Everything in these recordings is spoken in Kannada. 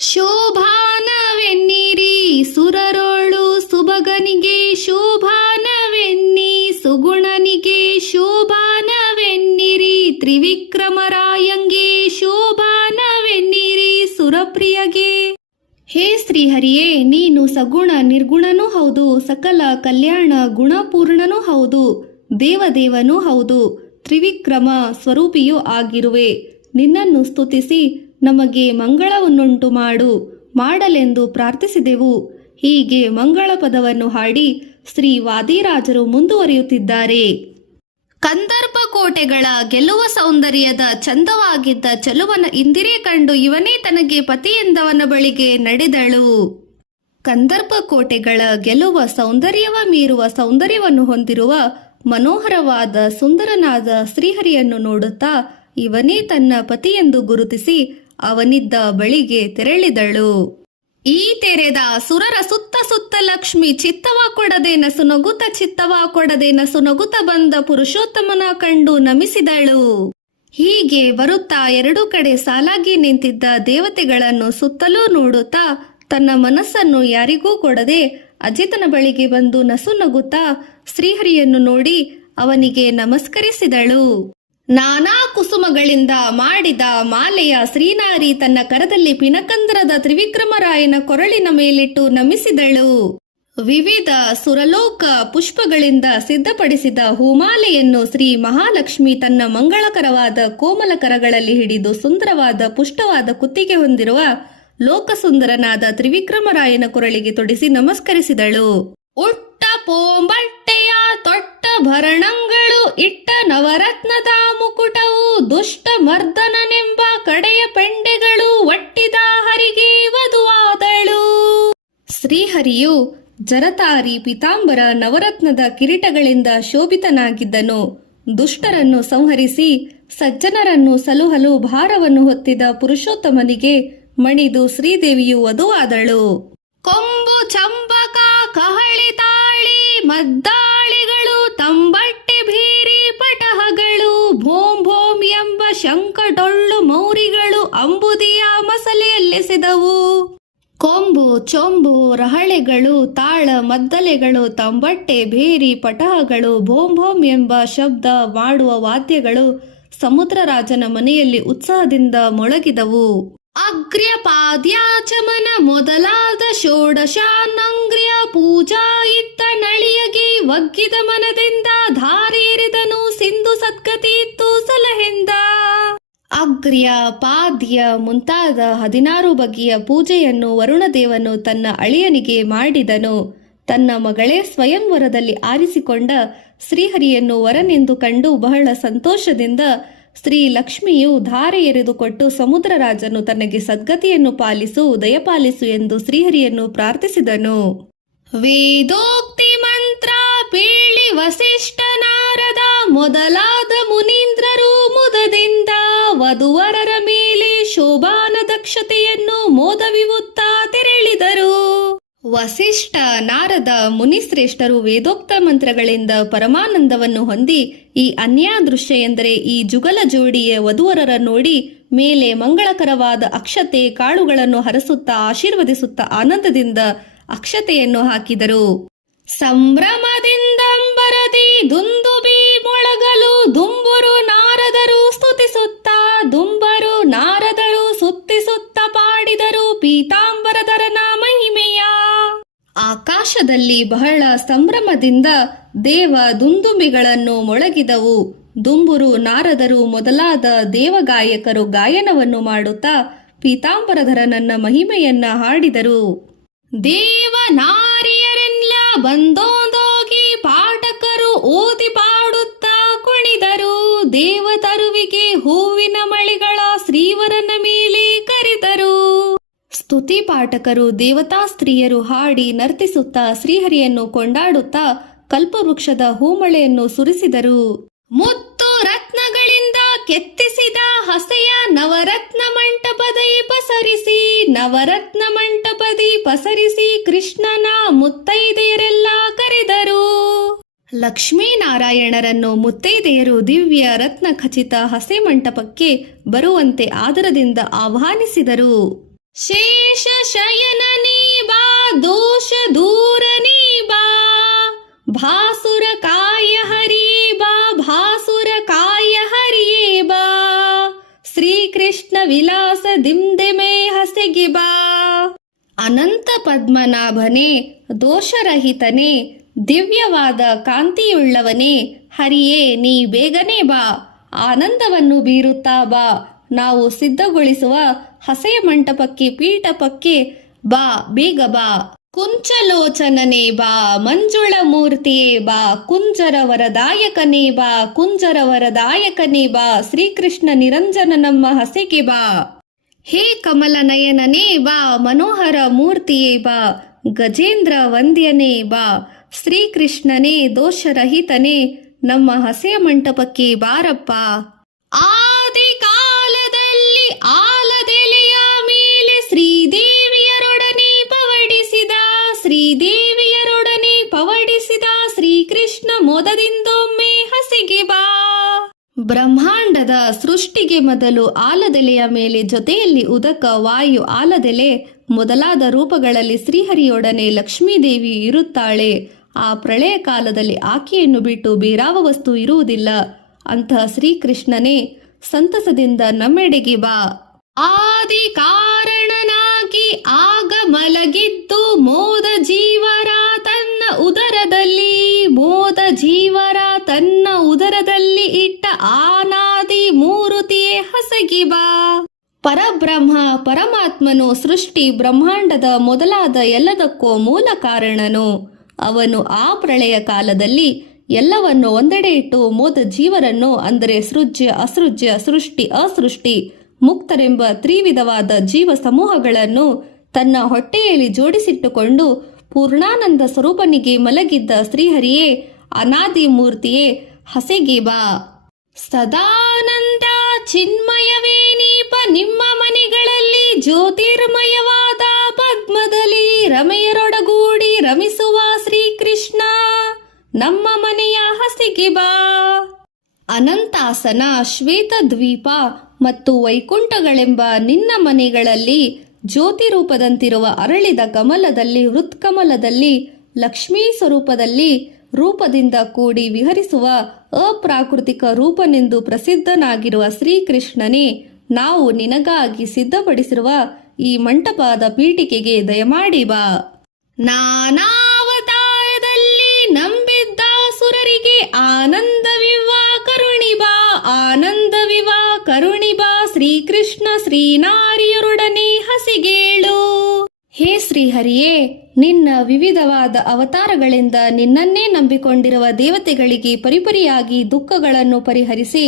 ಶೋಭಾನವೆನ್ನಿರಿ ಸುರರೋಳು ಸುಬಗನಿಗೆ ಶೋಭಾನವೆನ್ನಿ ಸುಗುಣನಿಗೆ ಶೋಭಾನವೆನ್ನಿರಿ ತ್ರಿವಿಕ್ರಮರಾಯಂಗೆ ಶೋಭಾನವೆನ್ನಿರಿ ಸುರಪ್ರಿಯಗೆ. ಹೇ ಶ್ರೀಹರಿಯೇ, ನೀನು ಸಗುಣ ನಿರ್ಗುಣನೂ ಹೌದು, ಸಕಲ ಕಲ್ಯಾಣ ಗುಣಪೂರ್ಣನೂ ಹೌದು, ದೇವದೇವನೂ ಹೌದು, ತ್ರಿವಿಕ್ರಮ ಸ್ವರೂಪಿಯೂ ಆಗಿರುವೆ. ನಿನ್ನನ್ನು ಸ್ತುತಿಸಿ ನಮಗೆ ಮಂಗಳವನ್ನುಂಟು ಮಾಡಲೆಂದು ಪ್ರಾರ್ಥಿಸಿದೆವು. ಹೀಗೆ ಮಂಗಳ ಪದವನ್ನು ಹಾಡಿ ಶ್ರೀ ವಾದಿರಾಜರು ಮುಂದುವರಿಯುತ್ತಿದ್ದಾರೆ. ಕಂದರ್ಪ ಕೋಟೆಗಳ ಗೆಲುವ ಸೌಂದರ್ಯದ ಚಂದವಾಗಿದ್ದ ಚಲುವನ ಇಂದಿರೆ ಕಂಡು ಇವನೇ ತನಗೆ ಪತಿಯೆಂದವನ ಬಳಿಗೆ ನಡೆದಳು. ಕಂದರ್ಪ ಕೋಟೆಗಳ ಗೆಲುವ ಸೌಂದರ್ಯವ ಮೀರುವ ಸೌಂದರ್ಯವನ್ನು ಹೊಂದಿರುವ ಮನೋಹರವಾದ ಸುಂದರನಾದ ಶ್ರೀಹರಿಯನ್ನು ನೋಡುತ್ತಾ ಇವನೇ ತನ್ನ ಪತಿಯೆಂದು ಗುರುತಿಸಿ ಅವನಿದ್ದ ಬಳಿಗೆ ತೆರಳಿದಳು. ಈ ತೆರೆದ ಸುರರ ಸುತ್ತ ಸುತ್ತ ಲಕ್ಷ್ಮಿ ಚಿತ್ತವ ಕೊಡದೆ ನಸುನಗುತ ಚಿತ್ತವ ಕೊಡದೆ ನಸುನಗುತ ಬಂದ ಪುರುಷೋತ್ತಮನ ಕಂಡು ನಮಿಸಿದಳು. ಹೀಗೆ ಬರುತ್ತಾ ಎರಡು ಕಡೆ ಸಾಲಾಗಿ ನಿಂತಿದ್ದ ದೇವತೆಗಳನ್ನು ಸುತ್ತಲೂ ನೋಡುತ್ತಾ ತನ್ನ ಮನಸ್ಸನ್ನು ಯಾರಿಗೂ ಕೊಡದೆ ಅಜಿತನ ಬಳಿಗೆ ಬಂದು ನಸುನಗುತ್ತಾ ಶ್ರೀಹರಿಯನ್ನು ನೋಡಿ ಅವನಿಗೆ ನಮಸ್ಕರಿಸಿದಳು. ನಾನಾ ಕುಸುಮಗಳಿಂದ ಮಾಡಿದ ಮಾಲೆಯ ಶ್ರೀನಾರಿ ತನ್ನ ಕರದಲ್ಲಿ ಪಿನಕಂದರದ ತ್ರಿವಿಕ್ರಮರಾಯನ ಕೊರಳಿನ ಮೇಲಿಟ್ಟು ನಮಿಸಿದಳು. ವಿವಿಧ ಸುರಲೋಕ ಪುಷ್ಪಗಳಿಂದ ಸಿದ್ಧಪಡಿಸಿದ ಹೂಮಾಲೆಯನ್ನು ಶ್ರೀ ಮಹಾಲಕ್ಷ್ಮಿ ತನ್ನ ಮಂಗಳಕರವಾದ ಕೋಮಲ ಕರಗಳಲ್ಲಿ ಹಿಡಿದು ಸುಂದರವಾದ ಪುಷ್ಟವಾದ ಕುತ್ತಿಗೆ ಹೊಂದಿರುವ ಲೋಕಸುಂದರನಾದ ತ್ರಿವಿಕ್ರಮರಾಯನ ಕೊರಳಿಗೆ ತೊಡಿಸಿ ನಮಸ್ಕರಿಸಿದಳು. ಉಟ್ಟ ಪೋಂಬಟ್ಟೆಯ ತೊಟ್ಟ ಭರಣಂಗಳು ಇಟ್ಟ ನವರತ್ನದ ಮುಕುಟವು ದುಷ್ಟ ಮರ್ದನನೆಂಬ ಕಡೆಯ ಪೆಂಡೆಗಳು ಒಟ್ಟಿದ ಹರಿಗೆ ವಧುವಾದಳು. ಶ್ರೀಹರಿಯು ಜರತಾರಿ ಪಿತಾಂಬರ ನವರತ್ನದ ಕಿರೀಟಗಳಿಂದ ಶೋಭಿತನಾಗಿದ್ದನು. ದುಷ್ಟರನ್ನು ಸಂಹರಿಸಿ ಸಜ್ಜನರನ್ನು ಸಲುಹಲು ಭಾರವನ್ನು ಹೊತ್ತಿದ ಪುರುಷೋತ್ತಮನಿಗೆ ಮಣಿದು ಶ್ರೀದೇವಿಯು ವಧುವಾದಳು. ಕೊಂಬು ಚಂಬಕ ಕಹಳಿ ತಾಳಿ ಮದ್ದಾಳಿಗಳು ತಂಬಟ್ಟೆ ಭೀರಿ ಪಟಹಗಳು ಭೋಂ ಭೋಂ ಎಂಬ ಶಂಖಡೊಳ್ಳು ಮೌರಿಗಳು ಅಂಬುದಿಯ ಮಸಲೆಯಲ್ಲೆಸೆದವು. ಕೊಂಬು ಚೊಂಬು ರಹಳೆಗಳು ತಾಳ ಮದ್ದಲೆಗಳು ತಂಬಟ್ಟೆ ಭೇರಿ ಪಟಹಗಳು ಭೋಂ ಭೋಂ ಎಂಬ ಶಬ್ದ ಮಾಡುವ ವಾದ್ಯಗಳು ಸಮುದ್ರರಾಜನ ಮನೆಯಲ್ಲಿ ಉತ್ಸಾಹದಿಂದ ಮೊಳಗಿದವು. ಅಗ್ರ್ಯ ಪಾದ್ಯಾಚಮನ ಮೊದಲಾದ ಷೋಡಶಾನಂಗ್ರ್ಯ ಪೂಜಾ ಇತ್ತ ನಳಿಯಗೆ ಒಗ್ಗಿದ ಮನದಿಂದ ಧಾರೇರಿದನು ಸಿಂಧು ಸದ್ಗತಿ ಇತ್ತು ಸಲಹೆಂದ. ಅಗ್ರ್ಯ ಪಾದ್ಯ ಮುಂತಾದ 16 ಬಗೆಯ ಪೂಜೆಯನ್ನು ವರುಣದೇವನು ತನ್ನ ಅಳಿಯನಿಗೆ ಮಾಡಿದನು. ತನ್ನ ಮಗಳೇ ಸ್ವಯಂವರದಲ್ಲಿ ಆರಿಸಿಕೊಂಡ ಶ್ರೀಹರಿಯನ್ನು ವರನೆಂದು ಕಂಡು ಬಹಳ ಸಂತೋಷದಿಂದ ಶ್ರೀ ಲಕ್ಷ್ಮಿಯು ಧಾರೆ ಎರೆದುಕೊಟ್ಟು ಸಮುದ್ರರಾಜನು ತನಗೆ ಸದ್ಗತಿಯನ್ನು ಪಾಲಿಸು ದಯಪಾಲಿಸು ಎಂದು ಶ್ರೀಹರಿಯನ್ನು ಪ್ರಾರ್ಥಿಸಿದನು. ವೇದೋಕ್ತಿ ಮಂತ್ರ ಪೇಳಿ ವಸಿಷ್ಠ ನಾರದ ಮೊದಲಾದ ಮುನೀಂದ್ರರು ಮುದದಿಂದ ವಧುವರರ ಮೇಲೆ ಶೋಭಾನ ದಕ್ಷತೆಯನ್ನು ಮೋದವಿವುತ್ತಾ ತೆರಳಿದರು. ವಸಿಷ್ಠ ನಾರದ ಮುನಿಶ್ರೇಷ್ಠರು ವೇದೋಕ್ತ ಮಂತ್ರಗಳಿಂದ ಪರಮಾನಂದವನ್ನು ಹೊಂದಿ ಈ ಅನ್ಯಾದೃಶ್ಯ ಎಂದರೆ ಈ ಜುಗಲ ಜೋಡಿಯ ವಧುವರರ ನೋಡಿ ಮೇಲೆ ಮಂಗಳಕರವಾದ ಅಕ್ಷತೆ ಕಾಳುಗಳನ್ನು ಹರಸುತ್ತಾ ಆಶೀರ್ವದಿಸುತ್ತಾ ಆನಂದದಿಂದ ಅಕ್ಷತೆಯನ್ನು ಹಾಕಿದರು. ಸಂಭ್ರಮದಿಂದಂಬರದಿ ದುಂದುಬಿ ಮೊಳಗಲು ದುಂಬುರು ನಾರದರು ಸ್ತುತಿಸುತ್ತಾ ದುಂಬರು ನಾರದರು ಸುತ್ತಿಸುತ್ತ ಪಾಡಿದರು ಪೀತಾಂಬರಧರನ ಮಹಿಮೆಯ. ಆಕಾಶದಲ್ಲಿ ಬಹಳ ಸಂಭ್ರಮದಿಂದ ದೇವ ದುಂದುಂಬಿಗಳನ್ನು ಮೊಳಗಿದವು. ದುಂಬುರು ನಾರದರು ಮೊದಲಾದ ದೇವಗಾಯಕರು ಗಾಯನವನ್ನು ಮಾಡುತ್ತಾ ಪೀತಾಂಬರಧರನನ್ನ ಮಹಿಮೆಯನ್ನ ಹಾಡಿದರು. ದೇವ ನಾರಿಯರೆಲ್ಲ ಬಂದೋದೋಗಿ ಪಾಠಕರು ಓದಿ ಪಾಡುತ್ತಾ ಕುಣಿದರು. ದೇವತರುವಿಗೆ ಹೂವಿನ ಮಳಿಗಳ ಶ್ರೀವರನ ಮೇಲೆ ಕರೆದರು. ಸ್ತುತಿ ಪಾಠಕರು ದೇವತಾ ಸ್ತ್ರೀಯರು ಹಾಡಿ ನರ್ತಿಸುತ್ತಾ ಶ್ರೀಹರಿಯನ್ನು ಕೊಂಡಾಡುತ್ತಾ ಕಲ್ಪವೃಕ್ಷದ ಹೂಮಳೆಯನ್ನು ಸುರಿಸಿದರು. ಮುತ್ತು ರತ್ನಗಳಿಂದ ಕೆತ್ತಿಸಿದ ಹಸೆಯ ನವರತ್ನ ಮಂಟಪದೈ ಪಸರಿಸಿ ಕೃಷ್ಣನ ಮುತ್ತೈದೆಯರೆಲ್ಲ ಕರೆದರು. ಲಕ್ಷ್ಮೀನಾರಾಯಣರನ್ನು ಮುತ್ತೈದೆಯರು ದಿವ್ಯ ರತ್ನ ಖಚಿತ ಹಸೆ ಮಂಟಪಕ್ಕೆ ಬರುವಂತೆ ಆದರದಿಂದ ಆಹ್ವಾನಿಸಿದರು. ಶೇಷ ಶಯನನೇ ಬಾ ದೋಷ ದೂರನೇ ಬಾ ಭಾಸುರ ಕಾಯ ಹರಿಯೇ ಬಾ ಭಾಸುರ ಕಾಯ ಹರಿಯೇ ಬಾ ಶ್ರೀಕೃಷ್ಣ ವಿಲಾಸ ದಿಂದೆಮೆ ಹಸೆಗೆ ಬಾ. ಅನಂತ ಪದ್ಮನಾಭನೇ, ದೋಷರಹಿತನೇ, ದಿವ್ಯವಾದ ಕಾಂತಿಯುಳ್ಳವನೇ, ಹರಿಯೇ ನೀ ಬೇಗನೆ ಬಾ, ಆನಂದವನ್ನು ಬೀರುತ್ತಾ ಬಾ. ನಾವು ಸಿದ್ಧಗೊಳಿಸುವ ಹಸೆಯ ಮಂಟಪಕ್ಕೆ ಪೀಠಪಕ್ಕೆ ಬಾ, ಬೇಗ ಬಾ. ಕುಂಚಲೋಚನನೇ ಬಾ, ಮಂಜುಳ ಮೂರ್ತಿಯೇ ಬಾ, ಕುಂಜರ ವರದಾಯಕನೇ ಬಾ, ಕುಂಜರ ವರದಾಯಕನೇ ಬಾ, ಶ್ರೀಕೃಷ್ಣ ನಿರಂಜನ ನಮ್ಮ ಹಸೆಗೆ ಬಾ. ಹೇ ಕಮಲ ನಯನನೇ ಬಾ, ಮನೋಹರ ಮೂರ್ತಿಯೇ ಬಾ, ಗಜೇಂದ್ರ ವಂದ್ಯನೇ ಬಾ, ಶ್ರೀಕೃಷ್ಣನೇ ದೋಷರಹಿತನೇ ನಮ್ಮ ಹಸೆಯ ಮಂಟಪಕ್ಕೆ ಬಾರಪ್ಪ. ಆದಿ ಕಾಲದಲ್ಲಿ ಆಲದೆಲೆಯ ಮೇಲೆ ಶ್ರೀದೇವಿಯರೊಡನೆ ಪವಡಿಸಿದ ಶ್ರೀಕೃಷ್ಣ ಮೋದದಿಂದೊಮ್ಮೆ ಹಸೆಗೆ ಬಾ. ಬ್ರಹ್ಮಾಂಡದ ಸೃಷ್ಟಿಗೆ ಮೊದಲು ಆಲದೆಲೆಯ ಮೇಲೆ ಜೊತೆಯಲ್ಲಿ ಉದಕ, ವಾಯು, ಆಲದೆಲೆ ಮೊದಲಾದ ರೂಪಗಳಲ್ಲಿ ಶ್ರೀಹರಿಯೊಡನೆ ಲಕ್ಷ್ಮೀದೇವಿ ಇರುತ್ತಾಳೆ. ಆ ಪ್ರಳಯ ಕಾಲದಲ್ಲಿ ಆಕೆಯನ್ನು ಬಿಟ್ಟು ಬೇರಾವ ವಸ್ತು ಇರುವುದಿಲ್ಲ. ಅಂತಹ ಶ್ರೀಕೃಷ್ಣನೇ ಸಂತಸದಿಂದ ನಮ್ಮೆಡೆಗೆ ಬಾ. ಆದಿ ಕಾರಣನಾಗಿ ಆಗ ಮಲಗಿದ್ದು ಮೋದ ಜೀವರ ತನ್ನ ಉದರದಲ್ಲಿ ಇಟ್ಟ ಆನಾದಿ ಮೂರುತಿಯೇ ಹಸಗಿ ಬಾ. ಪರಬ್ರಹ್ಮ ಪರಮಾತ್ಮನು ಸೃಷ್ಟಿ ಬ್ರಹ್ಮಾಂಡದ ಮೊದಲಾದ ಎಲ್ಲದಕ್ಕೂ ಮೂಲ ಕಾರಣನು. ಅವನು ಆ ಪ್ರಳಯ ಕಾಲದಲ್ಲಿ ಎಲ್ಲವನ್ನು ಒಂದೆಡೆ ಇಟ್ಟು ಮೋದ ಜೀವರನ್ನು, ಅಂದರೆ ಸೃಜ್ಯ ಅಸೃಜ್ಯ, ಸೃಷ್ಟಿ ಅಸೃಷ್ಟಿ, ಮುಕ್ತರೆಂಬ ತ್ರಿವಿಧವಾದ ಜೀವ ಸಮೂಹಗಳನ್ನು ತನ್ನ ಹೊಟ್ಟೆಯಲ್ಲಿ ಜೋಡಿಸಿಟ್ಟುಕೊಂಡು ಪೂರ್ಣಾನಂದ ಸ್ವರೂಪನಿಗೆ ಮಲಗಿದ್ದ ಶ್ರೀಹರಿಯೇ, ಅನಾದಿ ಮೂರ್ತಿಯೇ ಹಸೆಗೆ ಬಾ. ಸದಾನಂದ ಚಿನ್ಮಯವೇ ನೀಪ ನಿಮ್ಮ ಮನೆಗಳಲ್ಲಿ ಜ್ಯೋತಿರ್ಮಯವಾದ ಪದ್ಮದಲ್ಲಿ ರಮೆಯರೊಡಗೂಡಿ ರಮಿಸುವ ಶ್ರೀಕೃಷ್ಣ ನಮ್ಮ ಮನೆಯ ಹಸೆಗೆ ಬಾ. ಅನಂತಾಸನ, ಶ್ವೇತದ್ವೀಪ ಮತ್ತು ವೈಕುಂಠಗಳೆಂಬ ನಿನ್ನ ಮನೆಗಳಲ್ಲಿ ಜ್ಯೋತಿ ರೂಪದಂತಿರುವ ಅರಳಿದ ಕಮಲದಲ್ಲಿ, ಹೃತ್ಕಮಲದಲ್ಲಿ, ಲಕ್ಷ್ಮೀ ಸ್ವರೂಪದಲ್ಲಿ ರೂಪದಿಂದ ಕೂಡಿ ವಿಹರಿಸುವ ಅಪ್ರಾಕೃತಿಕ ರೂಪನೆಂದು ಪ್ರಸಿದ್ಧನಾಗಿರುವ ಶ್ರೀಕೃಷ್ಣನೇ, ನಾವು ನಿನಗಾಗಿ ಸಿದ್ಧಪಡಿಸಿರುವ ಈ ಮಂಟಪದ ಪೀಠಿಕೆಗೆ ದಯಮಾಡಿ ಬಾ. ನಾನಾವತಾರದಲ್ಲಿ ನಂಬಿದ್ದ ಸುರರಿಗೆ ಆನಂದವಿವಾ ಕರುಣಿ ಬಾ, ಆನಂದವಿವಾ ಕರುಣಿ ಬಾ. ಶ್ರೀಕೃಷ್ಣ ಶ್ರೀನಾರಿಯರೊಡನೆ ಹಸಿಗೇಳು. ಹೇ ಶ್ರೀಹರಿಯೇ, ನಿನ್ನ ವಿವಿಧವಾದ ಅವತಾರಗಳಿಂದ ನಿನ್ನನ್ನೇ ನಂಬಿಕೊಂಡಿರುವ ದೇವತೆಗಳಿಗೆ ಪರಿಪರಿಯಾಗಿ ದುಃಖಗಳನ್ನು ಪರಿಹರಿಸಿ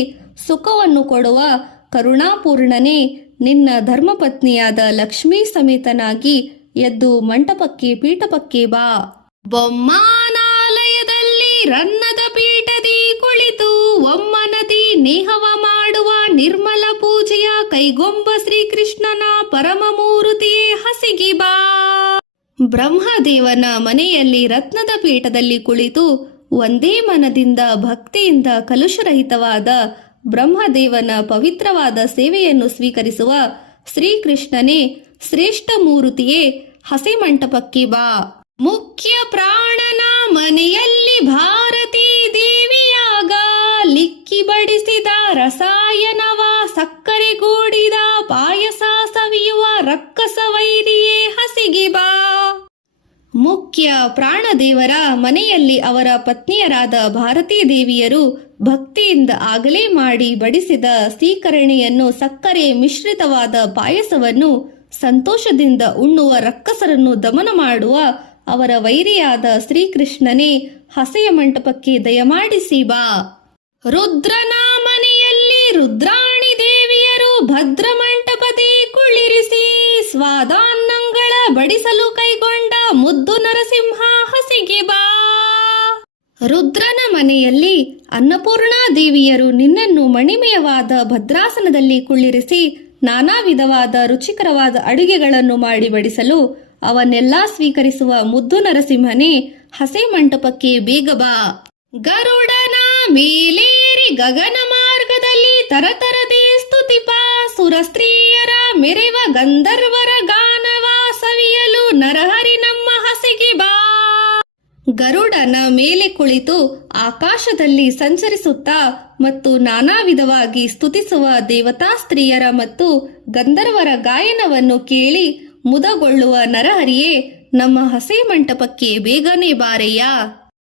ಸುಖವನ್ನು ಕೊಡುವ ಕರುಣಾಪೂರ್ಣನೇ, ನಿನ್ನ ಧರ್ಮಪತ್ನಿಯಾದ ಲಕ್ಷ್ಮೀ ಸಮೇತನಾಗಿ ಎದ್ದು ಮಂಟಪಕ್ಕೆ ಪೀಠಪಕ್ಕೆ ಬಾ. ಬೊಮ್ಮಾನಾಲಯದಲ್ಲಿ ರನ್ನದ ಪೀಠದಿ ಕುಳಿತು ಒಮ್ಮನದಿ ನೇಹವ ಮಾಡುವ ನಿರ್ಮಲ ಪೂಜೆಯ ಕೈಗೊಂಬ ಶ್ರೀಕೃಷ್ಣನ ಪರಮ ಮೂರುತಿಯೇ ಹಸಿಗಿ ಬಾ. ಬ್ರಹ್ಮದೇವನ ಮನೆಯಲ್ಲಿ ರತ್ನದ ಪೀಠದಲ್ಲಿ ಕುಳಿತು ಒಂದೇ ಮನದಿಂದ ಭಕ್ತಿಯಿಂದ ಕಲುಷರಹಿತವಾದ ಬ್ರಹ್ಮದೇವನ ಪವಿತ್ರವಾದ ಸೇವೆಯನ್ನು ಸ್ವೀಕರಿಸುವ ಶ್ರೀಕೃಷ್ಣನೇ, ಶ್ರೇಷ್ಠ ಮೂರುತಿಯೇ ಹಸೆ ಮಂಟಪಕ್ಕೆ ಬಾ. ಮುಖ್ಯ ಪ್ರಾಣನ ಮನೆಯಲ್ಲಿ ಭಾರತೀ ದೇವಿಯಾಗ ಲಿಕ್ಕಿ ಬಡಿಸಿದ ರಸಾಯನವ ಸಕ್ಕರೆಗೂಡಿದ ಪಾಯಸ ಸವಿಯುವ ರಕ್ಕಸ ವೈರಿಯೇ ಹಸಿಗೆ ಬಾ. ಮುಖ್ಯ ಪ್ರಾಣದೇವರ ಮನೆಯಲ್ಲಿ ಅವರ ಪತ್ನಿಯರಾದ ಭಾರತೀ ದೇವಿಯರು ಭಕ್ತಿಯಿಂದ ಆಗಲೇ ಮಾಡಿ ಬಡಿಸಿದ ಸೀಕರಣೆಯನ್ನು, ಸಕ್ಕರೆ ಮಿಶ್ರಿತವಾದ ಪಾಯಸವನ್ನು ಸಂತೋಷದಿಂದ ಉಣ್ಣುವ ರಕ್ಕಸರನ್ನು ದಮನ ಮಾಡುವ ಅವರ ವೈರಿಯಾದ ಶ್ರೀಕೃಷ್ಣನೇ, ಹಸೆಯ ಮಂಟಪಕ್ಕೆ ದಯಮಾಡಿಸಿ ಬಾ. ರುದ್ರನ ಮನೆಯಲ್ಲಿ ರುದ್ರಾಣಿ ದೇವಿಯರು ಭದ್ರ ಮಂಟಪದಿ ಕುಳ್ಳಿರಿಸಿ ಸ್ವಾದಾನ್ನಂಗಳ ಬಡಿಸಲು ಕೈಗೊಂಡ ಮುದ್ದು ನರಸಿಂಹ ಹಸಿಗೆ ಬಾ. ರುದ್ರನ ಮನೆಯಲ್ಲಿ ಅನ್ನಪೂರ್ಣಾ ದೇವಿಯರು ನಿನ್ನನ್ನು ಮಣಿಮಯವಾದ ಭದ್ರಾಸನದಲ್ಲಿ ಕುಳ್ಳಿರಿಸಿ ನಾನಾ ವಿಧವಾದ ರುಚಿಕರವಾದ ಅಡುಗೆಗಳನ್ನು ಮಾಡಿ ಬಡಿಸಲು ಅವನ್ನೆಲ್ಲ ಸ್ವೀಕರಿಸುವ ಮುದ್ದು ನರಸಿಂಹನೇ, ಹಸೆ ಮಂಟಪಕ್ಕೆ ಬೇಗ ಬಾ. ಗರುಡನ ಮೇಲೇರಿ ಗಗನ ಮಾರ್ಗದಲ್ಲಿ ತರತರದೆ ಸ್ತುತಿಪ ಸುರ ಸ್ತ್ರೀಯರ ಮೆರೆವ ಗಂಧರ್ವರ ಗರುಡನ ಮೇಲೆ ಕುಳಿತು ಆಕಾಶದಲ್ಲಿ ಸಂಚರಿಸುತ್ತಾ ಮತ್ತು ನಾನಾ ವಿಧವಾಗಿ ಸ್ತುತಿಸುವ ದೇವತಾ ಸ್ತ್ರೀಯರ ಮತ್ತು ಗಂಧರ್ವರ ಗಾಯನವನ್ನು ಕೇಳಿ ಮುದಗೊಳ್ಳುವ ನರಹರಿಯೇ, ನಮ್ಮ ಹಸೆ ಮಂಟಪಕ್ಕೆ ಬೇಗನೆ ಬಾರಯ್ಯ.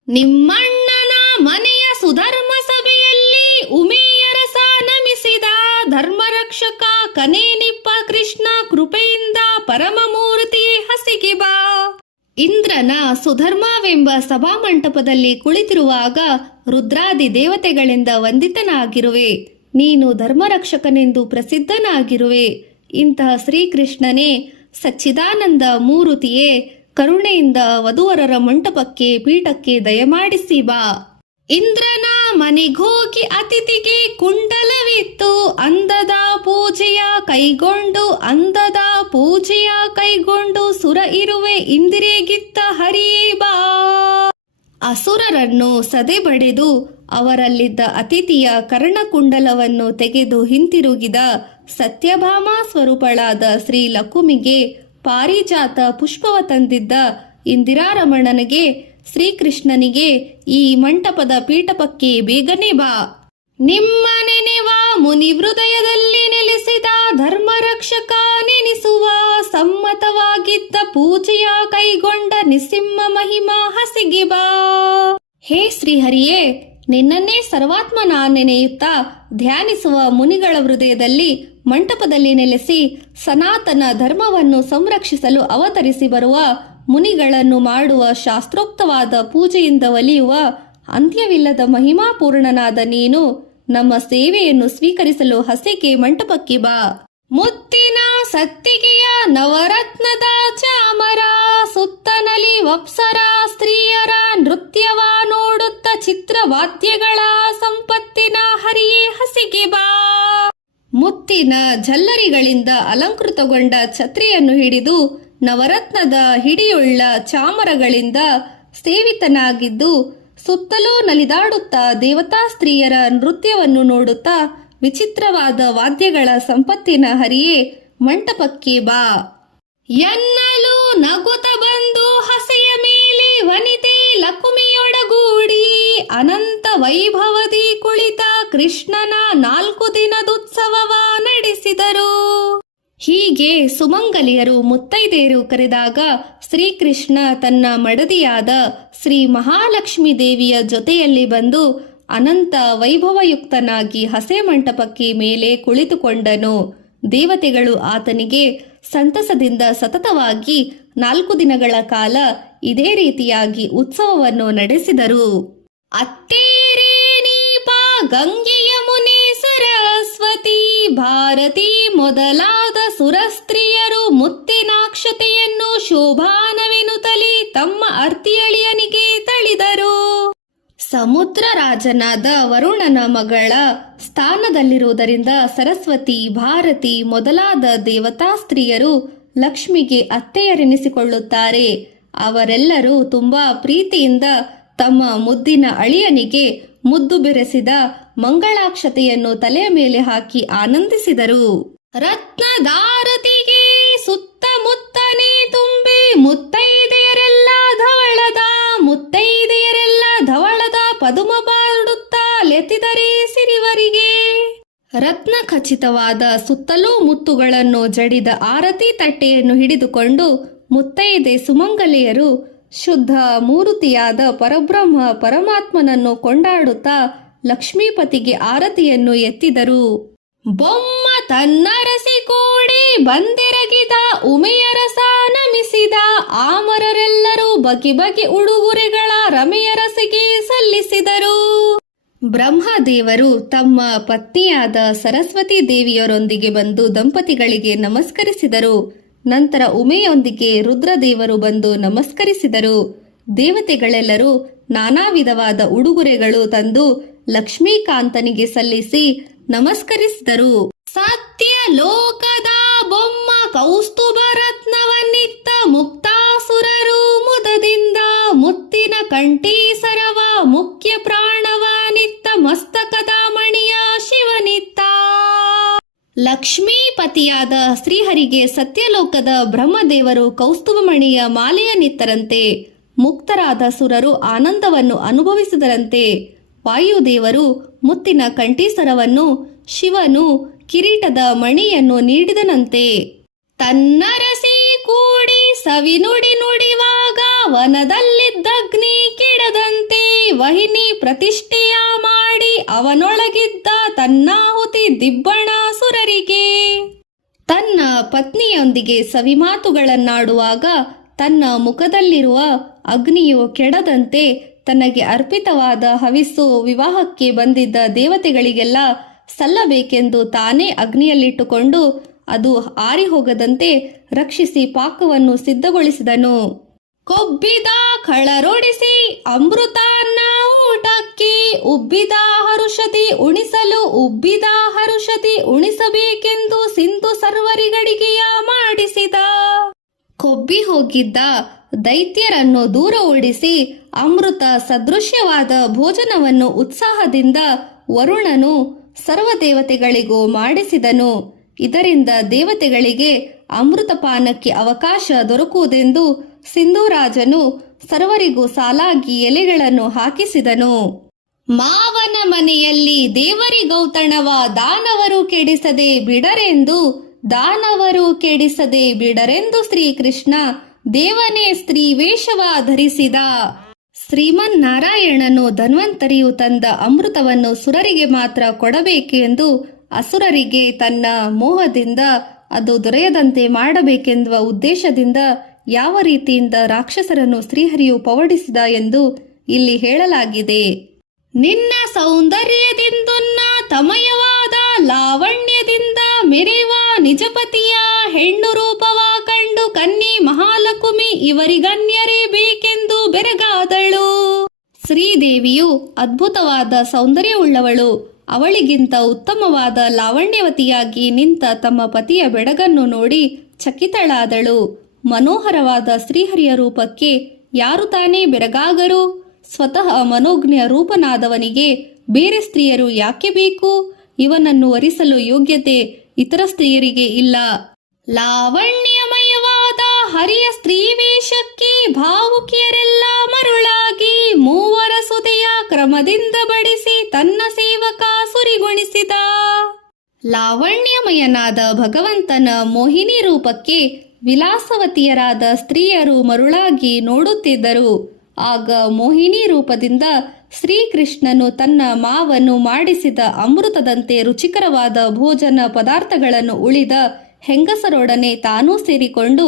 ನಿಮ್ಮಣ್ಣನ ಮನೆಯ ಸುಧರ್ಮ ಸಭೆಯಲ್ಲಿ ಉಮೇಯರಸ ನಮಿಸಿದ ಧರ್ಮರಕ್ಷಕ ಕನೇನಿಪ್ಪ ಕೃಷ್ಣ ಕೃಪೆಯಿಂದ ಪರಮಮೂರ್ತಿ ಹಸಿಗೆ ಬಾ. ಇಂದ್ರನ ಸುಧರ್ಮವೆಂಬ ಸಭಾಮಂಟಪದಲ್ಲಿ ಕುಳಿತಿರುವಾಗ ರುದ್ರಾದಿ ದೇವತೆಗಳಿಂದ ವಂದಿತನಾಗಿರುವೆ. ನೀನು ಧರ್ಮರಕ್ಷಕನೆಂದು ಪ್ರಸಿದ್ಧನಾಗಿರುವೆ. ಇಂತಹ ಶ್ರೀಕೃಷ್ಣನೇ, ಸಚ್ಚಿದಾನಂದ ಮೂರುತಿಯೇ, ಕರುಣೆಯಿಂದ ವಧುವರರ ಮಂಟಪಕ್ಕೆ ಪೀಠಕ್ಕೆ ದಯಮಾಡಿಸಿ ಬಾ. ಇಂದ್ರನ ಮನೆಗೋಗಿ ಅತಿಥಿಗೆ ಕುಂಡಲವಿತ್ತು ಅಂದದ ಪೂಜೆಯ ಕೈಗೊಂಡು ಸುರ ಇರುವೆ ಇಂದಿರೆಗಿತ್ತ ಹರಿಯೇ ಬಾ. ಅಸುರರನ್ನು ಸದೆ ಬಡೆದು ಅವರಲ್ಲಿದ್ದ ಅತಿಥಿಯ ಕರ್ಣಕುಂಡಲವನ್ನು ತೆಗೆದು ಹಿಂತಿರುಗಿದ ಸತ್ಯಭಾಮಾ ಸ್ವರೂಪಳಾದ ಶ್ರೀ ಲಕುಮಿಗೆ ಪಾರಿಜಾತ ಪುಷ್ಪವ ತಂದಿದ್ದ ಇಂದಿರಾರಮಣನಿಗೆ ಶ್ರೀಕೃಷ್ಣನಿಗೆ ಈ ಮಂಟಪದ ಪೀಠಪಕ್ಕೆ ಬೇಗನೆ ಬಾ. ನಿಮ್ಮ ನೆನೆವ ಮುನಿ ಹೃದಯದಲ್ಲಿ ನೆಲೆಸಿದ ಧರ್ಮರಕ್ಷಕ ನೆನೆಸುವ ಸಮ್ಮತವಾಗಿದ್ದ ಪೂಜೆಯ ಕೈಗೊಂಡ ನಿಸ್ಸಿಂಹ ಮಹಿಮಾ ಹಸಿಗೆ ಬಾ. ಹೇ ಶ್ರೀಹರಿಯೇ, ನಿನ್ನನ್ನೇ ಸರ್ವಾತ್ಮನ ನೆನೆಯುತ್ತಾ ಧ್ಯಾನಿಸುವ ಮುನಿಗಳ ಹೃದಯದಲ್ಲಿ ಮಂಟಪದಲ್ಲಿ ನೆಲೆಸಿ ಸನಾತನ ಧರ್ಮವನ್ನು ಸಂರಕ್ಷಿಸಲು ಅವತರಿಸಿ ಬರುವ ಮುನಿಗಳನ್ನು ಮಾಡುವ ಶಾಸ್ತ್ರೋಕ್ತವಾದ ಪೂಜೆಯಿಂದ ಒಲಿಯುವ ಅಂತ್ಯವಿಲ್ಲದ ಮಹಿಮಾಪೂರ್ಣನಾದ ನೀನು ನಮ್ಮ ಸೇವೆಯನ್ನು ಸ್ವೀಕರಿಸಲು ಹಸೆಗೆ ಮಂಟಪಕ್ಕೆ ಬಾ. ಮುತ್ತಿನ ಸತ್ತಿಗೆಯ ನವರತ್ನದ ಚಾಮರ ಸುತ್ತನಲಿ ವಪ್ಸರ ಸ್ತ್ರೀಯರ ನೃತ್ಯವ ನೋಡುತ್ತ ಚಿತ್ರವಾದ್ಯಗಳ ಸಂಪತ್ತಿನ ಹರಿಯೇ ಹಸಿಗೆ ಬಾ. ಮುತ್ತಿನ ಝಲ್ಲರಿಗಳಿಂದ ಅಲಂಕೃತಗೊಂಡ ಛತ್ರಿಯನ್ನು ಹಿಡಿದು ನವರತ್ನದ ಹಿಡಿಯುಳ್ಳ ಚಾಮರಗಳಿಂದ ಸೇವಿತನಾಗಿದ್ದು ಸುತ್ತಲೂ ನಲಿದಾಡುತ್ತಾ ದೇವತಾ ಸ್ತ್ರೀಯರ ನೃತ್ಯವನ್ನು ನೋಡುತ್ತಾ ವಿಚಿತ್ರವಾದ ವಾದ್ಯಗಳ ಸಂಪತ್ತಿನ ಹರಿಯೇ ಮಂಟಪಕ್ಕೆ ಬಾ. ಎನ್ನಲು ನಗುತ್ತ ಬಂದು ಹಸೆಯ ಮೇಲೆ ವನಿತೆ ಲಕುಮಿಯೊಡಗೂಡಿ ಅನಂತ ವೈಭವದಿ ಕುಳಿತ ಕೃಷ್ಣನ 4 ದಿನದುತ್ಸವವ ನಡೆಸಿದರು. ಹೀಗೆ ಸುಮಂಗಲಿಯರು ಮುತ್ತೈದೆಯರು ಕರೆದಾಗ ಶ್ರೀಕೃಷ್ಣ ತನ್ನ ಮಡದಿಯಾದ ಶ್ರೀ ಮಹಾಲಕ್ಷ್ಮೀ ದೇವಿಯ ಜೊತೆಯಲ್ಲಿ ಬಂದು ಅನಂತ ವೈಭವಯುಕ್ತನಾಗಿ ಹಸೆ ಮಂಟಪಕ್ಕೆ ಮೇಲೆ ಕುಳಿತುಕೊಂಡನು. ದೇವತೆಗಳು ಆತನಿಗೆ ಸಂತಸದಿಂದ ಸತತವಾಗಿ 4 ದಿನಗಳ ಕಾಲ ಇದೇ ರೀತಿಯಾಗಿ ಉತ್ಸವವನ್ನು ನಡೆಸಿದರು. ಅತ್ತೇರೇ ನೀಪ ಗಂಗೆ ಯಮುನೆ ಸರಸ್ವತಿ ಭಾರತಿ ಮೊದಲಾದ ಸುರಸ್ತ್ರೀಯರು ಮುತ್ತಿನಾಕ್ಷತೆಯನ್ನು ಶೋಭಾನವೆನುತಲಿ ತಮ್ಮ ಅರ್ತಿಯಳಿಯನಿಗೆ ತಳಿದರು. ಸಮುದ್ರ ರಾಜನಾದ ವರುಣನ ಮಗಳ ಸ್ಥಾನದಲ್ಲಿರುವುದರಿಂದ ಸರಸ್ವತಿ, ಭಾರತಿ ಮೊದಲಾದ ದೇವತಾ ಸ್ತ್ರೀಯರು ಲಕ್ಷ್ಮಿಗೆ ಅತ್ತೆಯರೆನಿಸಿಕೊಳ್ಳುತ್ತಾರೆ. ಅವರೆಲ್ಲರೂ ತುಂಬಾ ಪ್ರೀತಿಯಿಂದ ತಮ್ಮ ಮುದ್ದಿನ ಅಳಿಯನಿಗೆ ಮುದ್ದು ಬೆರೆಸಿದ ಮಂಗಳಾಕ್ಷತೆಯನ್ನು ತಲೆಯ ಮೇಲೆ ಹಾಕಿ ಆನಂದಿಸಿದರು. ರತ್ನದಾರತಿಗೆ ಸುತ್ತಮುತ್ತನೇ ತುಂಬಿ ಮುತ್ತೈದೆಯರೆಲ್ಲ ಧವಳದ ಪದುಮ ಬಾಡುತ್ತಾ ಲೆತ್ತಿದರೆ ಸಿರಿವರಿಗೆ. ರತ್ನ ಖಚಿತವಾದ ಸುತ್ತಲೂ ಮುತ್ತುಗಳನ್ನು ಜಡಿದ ಆರತಿ ತಟ್ಟೆಯನ್ನು ಹಿಡಿದುಕೊಂಡು ಮುತ್ತೈದೆ ಸುಮಂಗಲಿಯರು ಶುದ್ಧ ಮೂರುತಿಯಾದ ಪರಬ್ರಹ್ಮ ಪರಮಾತ್ಮನನ್ನು ಕೊಂಡಾಡುತ್ತಾ ಲಕ್ಷ್ಮೀಪತಿಗೆ ಆರತಿಯನ್ನು ಎತ್ತಿದರು. ಬೊಮ್ಮ ತನ್ನರಸಿ ಕೂಡಿ ಬಂದೆರಗಿದ ಉಮೆಯರಸ ನಮಿಸಿದ ಆಮರರೆಲ್ಲರೂ ಬಗೆ ಬಗೆ ಉಡುಗೊರೆಗಳ ರಮೆಯರಸಿಗೆ ಸಲ್ಲಿಸಿದರು. ಬ್ರಹ್ಮದೇವರು ತಮ್ಮ ಪತ್ನಿಯಾದ ಸರಸ್ವತಿ ದೇವಿಯರೊಂದಿಗೆ ಬಂದು ದಂಪತಿಗಳಿಗೆ ನಮಸ್ಕರಿಸಿದರು. ನಂತರ ಉಮೆಯೊಂದಿಗೆ ರುದ್ರದೇವರು ಬಂದು ನಮಸ್ಕರಿಸಿದರು. ದೇವತೆಗಳೆಲ್ಲರೂ ನಾನಾ ವಿಧವಾದ ಉಡುಗೊರೆಗಳು ತಂದು ಲಕ್ಷ್ಮೀಕಾಂತನಿಗೆ ಸಲ್ಲಿಸಿ ನಮಸ್ಕರಿಸಿದರು. ಸತ್ಯ ಲೋಕದ ಬೊಮ್ಮ ಕೌಸ್ತುಭ ರತ್ನವನ್ನಿತ್ತ ಮುಕ್ತಾಸುರರು ಮುದದಿಂದ ಮುತ್ತಿನ ಕಂಠೀಸರವ ಮುಖ್ಯ ಪ್ರಾಣವನಿತ್ತ ಮಸ್ತಕದ ಮಣಿಯ ಶಿವನಿತ್ತ. ಲಕ್ಷ್ಮೀಪತಿಯಾದ ಶ್ರೀಹರಿಗೆ ಸತ್ಯಲೋಕದ ಬ್ರಹ್ಮದೇವರು ಕೌಸ್ತುಭಮಣಿಯ ಮಾಲೆಯನ್ನಿತ್ತರಂತೆ. ಮುಕ್ತರಾದ ಸುರರು ಆನಂದವನ್ನು ಅನುಭವಿಸಿದರಂತೆ. ವಾಯುದೇವರು ಮುತ್ತಿನ ಕಂಠೀಸರವನ್ನು, ಶಿವನು ಕಿರೀಟದ ಮಣಿಯನ್ನು ನೀಡಿದನಂತೆ. ತನ್ನರಸಿ ಕೂಡಿ ಸವಿನುಡಿ ನುಡಿವಾಗ ವನದಲ್ಲಿದ್ದಗ್ನಿ ಕೆಡದಂತೆ ವಹಿನಿ ಪ್ರತಿಷ್ಠೆಯ ಮಾಡಿ ಅವನೊಳಗಿದ್ದ ತನ್ನಾಹುತಿ ದಿಬ್ಬಣ ಸುರರಿಗೆ. ತನ್ನ ಪತ್ನಿಯೊಂದಿಗೆ ಸವಿಮಾತುಗಳನ್ನಾಡುವಾಗ ತನ್ನ ಮುಖದಲ್ಲಿರುವ ಅಗ್ನಿಯು ಕೆಡದಂತೆ ತನಗೆ ಅರ್ಪಿತವಾದ ಹವಿಸ್ಸು ವಿವಾಹಕ್ಕೆ ಬಂದಿದ್ದ ದೇವತೆಗಳಿಗೆಲ್ಲ ಸಲ್ಲಬೇಕೆಂದು ತಾನೇ ಅಗ್ನಿಯಲ್ಲಿಟ್ಟುಕೊಂಡು ಅದು ಆರಿ ಹೋಗದಂತೆ ರಕ್ಷಿಸಿ ಪಾಕವನ್ನು ಸಿದ್ಧಗೊಳಿಸಿದನು. ಕೊಬ್ಬಿದ ಕಳರೊಡಿಸಿ ಅಮೃತಾನ್ನ ಊಟಕ್ಕೆ ಉಬ್ಬಿದ ಹರುಷದಿ ಉಣಿಸಲು ಉಬ್ಬಿದ ಹರುಷದಿ ಉಣಿಸಬೇಕೆಂದು ಸಿಂಧು ಸರ್ವರಿಗಡಿಗೆಯ ಮಾಡಿಸಿದ. ಕೊಬ್ಬಿ ಹೋಗಿದ್ದ ದೈತ್ಯರನ್ನು ದೂರ ಓಡಿಸಿ ಅಮೃತ ಸದೃಶ್ಯವಾದ ಭೋಜನವನ್ನು ಉತ್ಸಾಹದಿಂದ ವರುಣನು ಸರ್ವದೇವತೆಗಳಿಗೂ ಮಾಡಿಸಿದನು. ಇದರಿಂದ ದೇವತೆಗಳಿಗೆ ಅಮೃತಪಾನಕ್ಕೆ ಅವಕಾಶ ದೊರಕುವುದೆಂದು ಸಿಂಧೂರಾಜನು ಸರ್ವರಿಗೂ ಸಾಲಾಗಿ ಎಲೆಗಳನ್ನು ಹಾಕಿಸಿದನು. ಮಾವನ ಮನೆಯಲ್ಲಿ ದೇವರಿಗೌತಣವ ದಾನವರು ಕೆಡಿಸದೆ ಬಿಡರೆಂದು, ದಾನವರು ಕೆಡಿಸದೆ ಬಿಡರೆಂದು ಶ್ರೀಕೃಷ್ಣ ದೇವನೇ ಸ್ತ್ರೀ ವೇಷವ ಧರಿಸಿದ. ಶ್ರೀಮನ್ನಾರಾಯಣನು ಧನ್ವಂತರಿಯು ತಂದ ಅಮೃತವನ್ನು ಸುರರಿಗೆ ಮಾತ್ರ ಕೊಡಬೇಕೆಂದು ಅಸುರರಿಗೆ ತನ್ನ ಮೋಹದಿಂದ ಅದು ದೊರೆಯದಂತೆ ಮಾಡಬೇಕೆಂಬ ಉದ್ದೇಶದಿಂದ ಯಾವ ರೀತಿಯಿಂದ ರಾಕ್ಷಸರನ್ನು ಶ್ರೀಹರಿಯು ಪವಡಿಸಿದ ಎಂದು ಇಲ್ಲಿ ಹೇಳಲಾಗಿದೆ. ನಿನ್ನ ಸೌಂದರ್ಯದಿಂದುನ್ನ ತಮಯವಾದ ಲಾವಣ್ಯದಿಂದ ಮೆರೆವ ನಿಜಪತಿಯ ಹೆಣ್ಣು ರೂಪವ ಕಂಡು ಕನ್ನಿ ಮಹಾಲಕ್ಷ್ಮಿ ಇವರಿಗನ್ಯರೇ ಬೇಕೆಂದು ಬೆರಗಾದಳು. ಶ್ರೀದೇವಿಯು ಅದ್ಭುತವಾದ ಸೌಂದರ್ಯವುಳ್ಳವಳು. ಅವಳಿಗಿಂತ ಉತ್ತಮವಾದ ಲಾವಣ್ಯವತಿಯಾಗಿ ನಿಂತ ತಮ್ಮ ಪತಿಯ ಬೆಡಗನ್ನು ನೋಡಿ ಚಕಿತಳಾದಳು. ಮನೋಹರವಾದ ಶ್ರೀಹರಿಯ ರೂಪಕ್ಕೆ ಯಾರು ತಾನೇ ಬೆರಗಾಗರು? ಸ್ವತಃ ಮನೋಜ್ಞ ರೂಪನಾದವನಿಗೆ ಬೇರೆ ಸ್ತ್ರೀಯರು ಯಾಕೆ ಬೇಕು? ಇವನನ್ನು ವರಿಸಲು ಯೋಗ್ಯತೆ ಇತರ ಸ್ತ್ರೀಯರಿಗೆ ಇಲ್ಲ. ಲಾವಣ್ಯಮಯವಾದ ಹರಿಯ ಸ್ತ್ರೀ ವೇಷಕ್ಕೆ ಭಾವುಕಿಯರೆಲ್ಲ ಮರುಳಾಗಿ ಮೂವರ ಸುದೆಯ ಕ್ರಮದಿಂದ ಬಡಿಸಿ ತನ್ನ ಸೇವಕ ಸುರಿಗೊಳಿಸಿದ. ಲಾವಣ್ಯಮಯನಾದ ಭಗವಂತನ ಮೋಹಿನಿ ರೂಪಕ್ಕೆ ವಿಲಾಸವತಿಯರಾದ ಸ್ತ್ರೀಯರು ಮರುಳಾಗಿ ನೋಡುತ್ತಿದ್ದರು. ಆಗ ಮೋಹಿನಿ ರೂಪದಿಂದ ಶ್ರೀಕೃಷ್ಣನು ತನ್ನ ಮಾವನು ಮಾಡಿಸಿದ ಅಮೃತದಂತೆ ರುಚಿಕರವಾದ ಭೋಜನ ಪದಾರ್ಥಗಳನ್ನು ಉಳಿದ ಹೆಂಗಸರೊಡನೆ ತಾನೂ ಸೇರಿಕೊಂಡು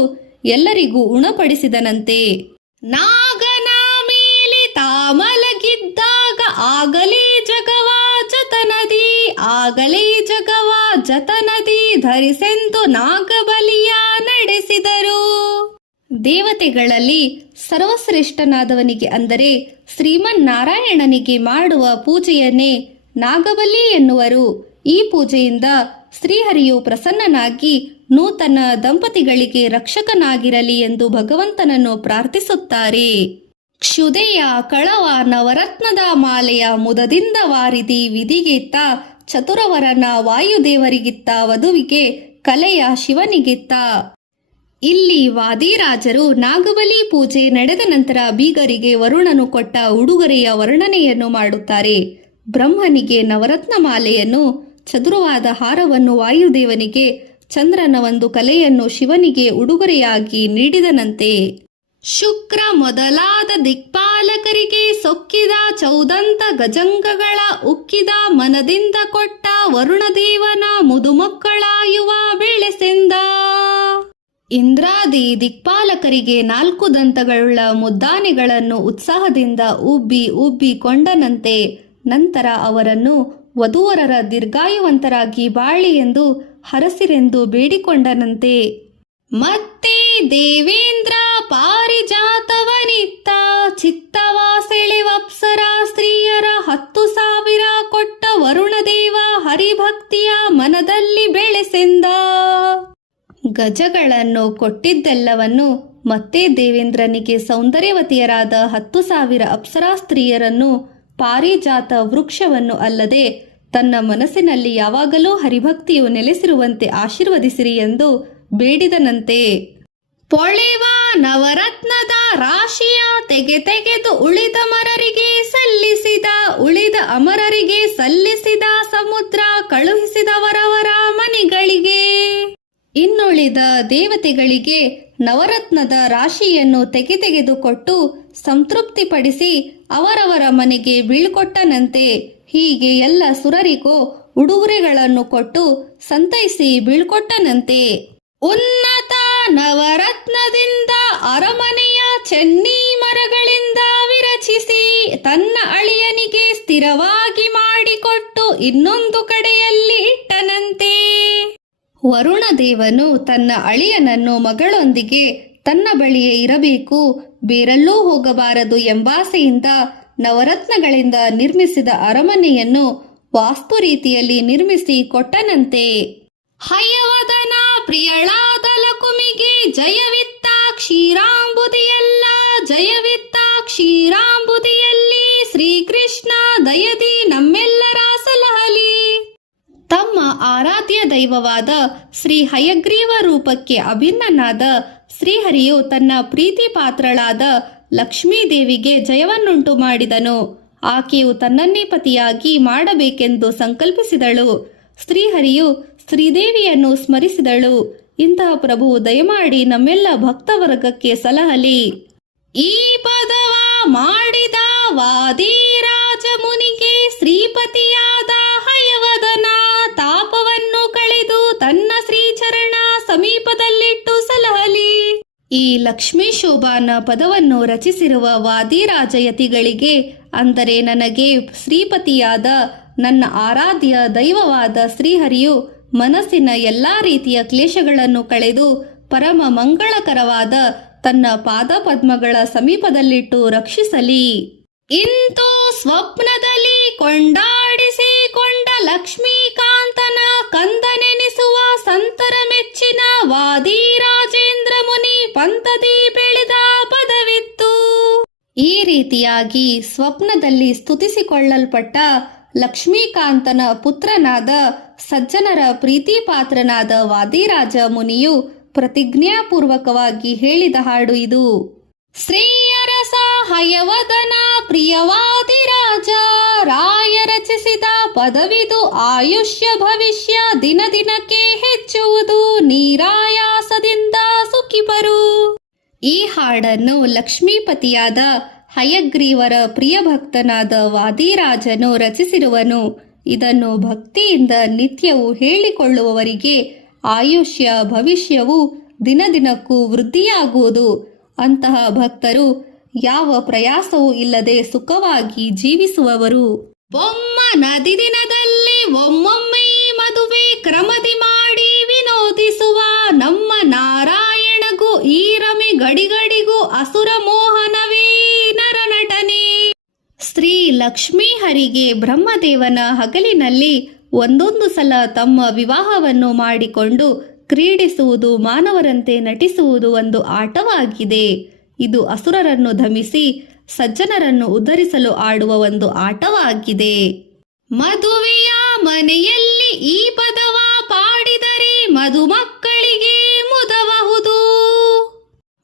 ಎಲ್ಲರಿಗೂ ಉಣಪಡಿಸಿದನಂತೆ. ನಾಗನ ಮೇಲೆ ತಾಮಲಗಿದ್ದಾಗ ಆಗಲೇ ಜಗವ ಜತನದಿ, ಆಗಲೇ ಜಗವ ಜತನದಿ ಧರಿಸೆಂದು ನಾಗಬಲಿಯ ನಡೆಸಿದರು. ದೇವತೆಗಳಲ್ಲಿ ಸರ್ವಶ್ರೇಷ್ಠನಾದವನಿಗೆ ಅಂದರೆ ಶ್ರೀಮನ್ನಾರಾಯಣನಿಗೆ ಮಾಡುವ ಪೂಜೆಯನ್ನೇ ನಾಗಬಲಿ ಎನ್ನುವರು. ಈ ಪೂಜೆಯಿಂದ ಶ್ರೀಹರಿಯು ಪ್ರಸನ್ನನಾಗಿ ನೂತನ ದಂಪತಿಗಳಿಗೆ ರಕ್ಷಕನಾಗಿರಲಿ ಎಂದು ಭಗವಂತನನ್ನು ಪ್ರಾರ್ಥಿಸುತ್ತಾರೆ. ಕ್ಷುದೆಯ ಕಳವ ನವರತ್ನದ ಮಾಲೆಯ ಮುದದಿಂದ ವಾರಿದಿ ವಿಧಿಗಿತ್ತ, ಚತುರವರನ ವಾಯುದೇವರಿಗಿತ್ತ, ವಧುವಿಗೆ ಕಲೆಯ ಶಿವನಿಗಿತ್ತ. ಇಲ್ಲಿ ವಾದಿರಾಜರು ನಾಗಬಲಿ ಪೂಜೆ ನಡೆದ ನಂತರ ಬೀಗರಿಗೆ ವರುಣನು ಕೊಟ್ಟ ಉಡುಗೊರೆಯ ವರ್ಣನೆಯನ್ನು ಮಾಡುತ್ತಾರೆ. ಬ್ರಹ್ಮನಿಗೆ ನವರತ್ನ ಮಾಲೆಯನ್ನು, ಚದುರವಾದ ಹಾರವನ್ನು ವಾಯುದೇವನಿಗೆ, ಚಂದ್ರನ ಒಂದು ಕಲೆಯನ್ನು ಶಿವನಿಗೆ ಉಡುಗೊರೆಯಾಗಿ ನೀಡಿದನಂತೆ. ಶುಕ್ರ ಮೊದಲಾದ ದಿಕ್ಪಾಲಕರಿಗೆ ಸೊಕ್ಕಿದ ಚೌದಂತ ಗಜಂಗಗಳ ಉಕ್ಕಿದ ಮನದಿಂದ ಕೊಟ್ಟ ವರುಣದೇವನ ಮುದುಮಕ್ಕಳಾಯುವ ಬೆಳೆಸೆಂದ. ಇಂದ್ರಾದಿ ದಿಕ್ಪಾಲಕರಿಗೆ 4 ದಂತಗಳುಳ್ಳ ಮುದ್ದಾನೆಗಳನ್ನು ಉತ್ಸಾಹದಿಂದ ಉಬ್ಬಿ ಉಬ್ಬಿ ಕೊಂಡನಂತೆ. ನಂತರ ಅವರನ್ನು ವಧೂವರರ ದೀರ್ಘಾಯುವಂತರಾಗಿ ಬಾಳಿ ಎಂದು ಹರಸಿರೆಂದು ಬೇಡಿಕೊಂಡನಂತೆ. ಮತ್ತೆ ದೇವೇಂದ್ರ ಪಾರಿಜಾತವನಿತ್ತ, ಚಿತ್ತವ ಸೆಳೆವಪ್ಸರ ಸ್ತ್ರೀಯರ 10,000 ಕೊಟ್ಟ ವರುಣದೇವ ಹರಿಭಕ್ತಿಯ ಮನದಲ್ಲಿ ಬೆಳೆಸೆಂದ. ಗಜಗಳನ್ನು ಕೊಟ್ಟಿದ್ದೆಲ್ಲವನ್ನು ಮತ್ತೆ ದೇವೇಂದ್ರನಿಗೆ ಸೌಂದರ್ಯವತಿಯರಾದ 10,000 ಅಪ್ಸರಾ ಸ್ತ್ರೀಯರನ್ನು, ಪಾರಿಜಾತ ವೃಕ್ಷವನ್ನು ಅಲ್ಲದೆ ತನ್ನ ಮನಸ್ಸಿನಲ್ಲಿ ಯಾವಾಗಲೂ ಹರಿಭಕ್ತಿಯು ನೆಲೆಸಿರುವಂತೆ ಆಶೀರ್ವದಿಸಿರಿ ಎಂದು ಬೇಡಿದನಂತೆ. ಪೊಳೆವ ನವರತ್ನದ ರಾಶಿಯ ತೆಗೆದು ಉಳಿದ ಅಮರರಿಗೆ ಸಲ್ಲಿಸಿದ ಸಮುದ್ರ ಕಳುಹಿಸಿದವರವರ ಮನೆಗಳಿಗೆ. ಇನ್ನುಳಿದ ದೇವತೆಗಳಿಗೆ ನವರತ್ನದ ರಾಶಿಯನ್ನು ತೆಗೆದುಕೊಟ್ಟು ಸಂತೃಪ್ತಿಪಡಿಸಿ ಅವರವರ ಮನೆಗೆ ಬೀಳ್ಕೊಟ್ಟನಂತೆ. ಹೀಗೆ ಎಲ್ಲ ಸುರರಿಗೂ ಉಡುಗೊರೆಗಳನ್ನು ಕೊಟ್ಟು ಸಂತೈಸಿ ಬೀಳ್ಕೊಟ್ಟನಂತೆ. ಉನ್ನತ ನವರತ್ನದಿಂದ ಅರಮನೆಯ ಚೆನ್ನಿ ಮರಗಳಿಂದ ವಿರಚಿಸಿ ತನ್ನ ಅಳಿಯನಿಗೆ ಸ್ಥಿರವಾಗಿ ಮಾಡಿಕೊಟ್ಟು ಇನ್ನೊಂದು ಕಡೆಯಲ್ಲಿ ಇಟ್ಟನಂತೆ. ವರುಣದೇವನು ತನ್ನ ಅಳಿಯನನ್ನು ಮಗಳೊಂದಿಗೆ ತನ್ನ ಬಳಿಯೇ ಇರಬೇಕು, ಬೇರೆಲ್ಲೂ ಹೋಗಬಾರದು ಎಂಬಾಸೆಯಿಂದ ನವರತ್ನಗಳಿಂದ ನಿರ್ಮಿಸಿದ ಅರಮನೆಯನ್ನು ವಾಸ್ತು ರೀತಿಯಲ್ಲಿ ನಿರ್ಮಿಸಿ ಕೊಟ್ಟನಂತೆ. ಹಯವದನ ಪ್ರಿಯಳಾದ ಲಕುಮಿಗೆ ಜಯವಿತ್ತ ಕ್ಷೀರಾಂಬುದಿಯಲ್ಲಿ ಶ್ರೀಕೃಷ್ಣ ದಯದಿ ನಮ್ಮೆಲ್ಲರ ಸಲಹಲಿ. ತಮ್ಮ ಆರಾಧ್ಯ ದೈವವಾದ ಶ್ರೀ ಹಯಗ್ರೀವ ರೂಪಕ್ಕೆ ಅಭಿನ್ನನಾದ ಶ್ರೀಹರಿಯು ತನ್ನ ಪ್ರೀತಿ ಪಾತ್ರಳಾದ ಲಕ್ಷ್ಮೀದೇವಿಗೆ ಜಯವನ್ನುಂಟು ಮಾಡಿದನು. ಆಕೆಯು ತನ್ನನ್ನೇ ಪತಿಯಾಗಿ ಮಾಡಬೇಕೆಂದು ಸಂಕಲ್ಪಿಸಿದಳು. ಶ್ರೀಹರಿಯು ಶ್ರೀದೇವಿಯನ್ನು ಸ್ಮರಿಸಿದಳು. ಇಂತಹ ಪ್ರಭು ದಯಮಾಡಿ ನಮ್ಮೆಲ್ಲ ಭಕ್ತವರ್ಗಕ್ಕೆ ಸಲಹಲಿ. ಈ ಪದವ ಮಾಡಿದ ವಾದಿರಾಜ ಮುನಿಗೆ ಶ್ರೀಪತಿಯಾದ ಹಯವದನ ತಾಪವನ್ನು ಕಳೆದು ತನ್ನ ಶ್ರೀಚರಣ ಸಮೀಪದಲ್ಲಿಟ್ಟು ಸಲಹಲಿ. ಈ ಲಕ್ಷ್ಮೀ ಶೋಭಾನ ಪದವನ್ನು ರಚಿಸಿರುವ ವಾದಿರಾಜಯತಿಗಳಿಗೆ, ಅಂದರೆ ನನಗೆ ಶ್ರೀಪತಿಯಾದ ನನ್ನ ಆರಾಧ್ಯ ದೈವವಾದ ಶ್ರೀಹರಿಯು ಮನಸ್ಸಿನ ಎಲ್ಲಾ ರೀತಿಯ ಕ್ಲೇಶಗಳನ್ನು ಕಳೆದು ಪರಮ ಮಂಗಳಕರವಾದ ತನ್ನ ಪಾದಪದ್ಮಗಳ ಸಮೀಪದಲ್ಲಿಟ್ಟು ರಕ್ಷಿಸಲಿ. ಇಂತು ಸ್ವಪ್ನದಲ್ಲಿ ಕೊಂಡಾಡಿಸಿಕೊಂಡ ಲಕ್ಷ್ಮೀಕಾಂತನ ಕಂದನೆನಿಸುವ ಸಂತರ ಮೆಚ್ಚಿನ ವಾದಿರಾಜೇಂದ್ರ ಮುನಿ ಪಂಥದಿ ಬೆಳೆದ ಪದವಿತ್ತು. ಈ ರೀತಿಯಾಗಿ ಸ್ವಪ್ನದಲ್ಲಿ ಸ್ತುತಿಸಿಕೊಳ್ಳಲ್ಪಟ್ಟ ಲಕ್ಷ್ಮೀಕಾಂತನ ಪುತ್ರನಾದ ಸಜ್ಜನರ ಪ್ರೀತಿಪಾತ್ರನಾದ ವಾದಿರಾಜ ಮುನಿಯು ಪ್ರತಿಜ್ಞಾಪೂರ್ವಕವಾಗಿ ಹೇಳಿದ ಹಾಡು ಇದು. ಶ್ರೀಯರಸ ಹಯವದನ ಪ್ರಿಯವಾದಿರಾಜ ರಾಯ ರಚಿಸಿದ ಪದವಿದು ಆಯುಷ್ಯ ಭವಿಷ್ಯ ದಿನ ದಿನಕ್ಕೆ ಹೆಚ್ಚುವುದು ನೀರಾಯಾಸದಿಂದ ಸುಖಿಪರು. ಈ ಹಾಡನ್ನು ಲಕ್ಷ್ಮೀಪತಿಯಾದ ಹಯಗ್ರೀವರ ಪ್ರಿಯ ಭಕ್ತನಾದ ವಾದಿರಾಜನು ರಚಿಸಿರುವನು. ಇದನ್ನು ಭಕ್ತಿಯಿಂದ ನಿತ್ಯವೂ ಹೇಳಿಕೊಳ್ಳುವವರಿಗೆ ಆಯುಷ್ಯ ಭವಿಷ್ಯವು ದಿನ ದಿನಕ್ಕೂ ವೃದ್ಧಿಯಾಗುವುದು. ಅಂತಹ ಭಕ್ತರು ಯಾವ ಪ್ರಯಾಸವೂ ಇಲ್ಲದೆ ಸುಖವಾಗಿ ಜೀವಿಸುವವರು. ಬೊಮ್ಮ ನದಿ ದಿನದಲ್ಲಿ ಒಮ್ಮೊಮ್ಮೆ ಮದುವೆ ಕ್ರಮದಿ ಮಾಡಿ ವಿನೋದಿಸುವ ನಮ್ಮ ನಾರಾಯಣಗೂ ಈ ರಮೆ ಗಡಿಗಡಿಗೂ ಅಸುರ ಮೋಹನವೇ ನರನಟನೆ. ಶ್ರೀ ಲಕ್ಷ್ಮೀ ಹರಿಗೆ ಬ್ರಹ್ಮದೇವನ ಹಗಲಿನಲ್ಲಿ ಒಂದೊಂದು ಸಲ ತಮ್ಮ ವಿವಾಹವನ್ನು ಮಾಡಿಕೊಂಡು ಕ್ರೀಡಿಸುವುದು, ಮಾನವರಂತೆ ನಟಿಸುವುದು ಒಂದು ಆಟವಾಗಿದೆ. ಇದು ಅಸುರರನ್ನು ಧಮಿಸಿ ಸಜ್ಜನರನ್ನು ಉದ್ಧರಿಸಲು ಆಡುವ ಒಂದು ಆಟವಾಗಿದೆ. ಮದುವೆಯ ಮನೆಯಲ್ಲಿ ಈ ಪದವ ಪಾಡಿದರೆ ಮದುಮಕ್ಕಳಿಗೆ ಮುದಬಹುದು,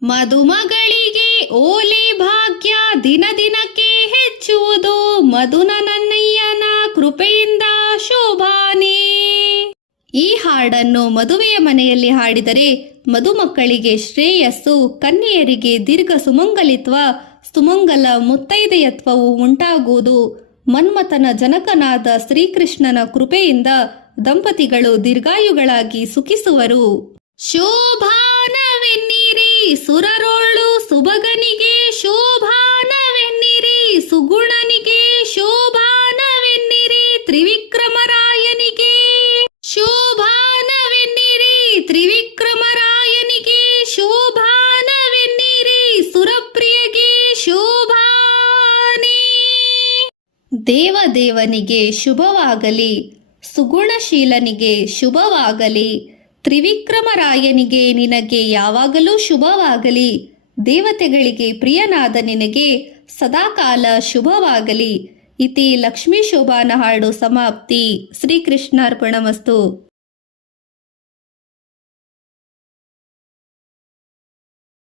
ಮದುಮಗಳಿಗೆ ಓಲಿ ಭಾಗ್ಯ ದಿನ ದಿನಕ್ಕೆ ಹೆಚ್ಚುವುದು, ಮಧುನನ್ನಯ್ಯನ ಕೃಪೆಯಿಂದ ಶೋಭಾನೆ. ಈ ಹಾಡನ್ನು ಮದುವೆಯ ಮನೆಯಲ್ಲಿ ಹಾಡಿದರೆ ಮದುಮಕ್ಕಳಿಗೆ ಶ್ರೇಯಸ್ಸು, ಕನ್ಯೆಯರಿಗೆ ದೀರ್ಘ ಸುಮಂಗಲಿತ್ವ, ಸುಮಂಗಲ ಮುತ್ತೈದೆಯತ್ವವು ಉಂಟಾಗುವುದು. ಮನ್ಮಥನ ಜನಕನಾದ ಶ್ರೀಕೃಷ್ಣನ ಕೃಪೆಯಿಂದ ದಂಪತಿಗಳು ದೀರ್ಘಾಯುಗಳಾಗಿ ಸುಖಿಸುವರು. ಶೋಭಾನವೆನ್ನಿರಿ ಸುರರೋಳು ಸುಭಗನಿಗೆ, ಶೋಭಾನವೆನ್ನಿರಿ ಸುಗುಣನಿಗೆ, ಶೋಭಾನವೆನ್ನಿರಿ ತ್ರಿವಿಕ್ರಮರಾಯನಿಗೆ, ಶೋಭಾನವೆನ್ನಿರಿ ತ್ರಿವಿಕ್ರಮರಾಯನಿಗೆ, ಶೋಭಾನವೆನ್ನಿರಿ ಸುರಪ್ರಿಯಗೆ ಶೋಭಾನೆ. ದೇವದೇವನಿಗೆ ಶುಭವಾಗಲಿ, ಸುಗುಣಶೀಲನಿಗೆ ಶುಭವಾಗಲಿ, ತ್ರಿವಿಕ್ರಮರಾಯನಿಗೆ ನಿನಗೆ ಯಾವಾಗಲೂ ಶುಭವಾಗಲಿ, ದೇವತೆಗಳಿಗೆ ಪ್ರಿಯನಾದ ನಿನಗೆ ಸದಾಕಾಲ ಶುಭವಾಗಲಿ. ಇತಿ ಲಕ್ಷ್ಮೀ ಶೋಭಾನ ಹಾಡು ಸಮಾಪ್ತಿ. ಶ್ರೀಕೃಷ್ಣಾರ್ಪಣಮಸ್ತು.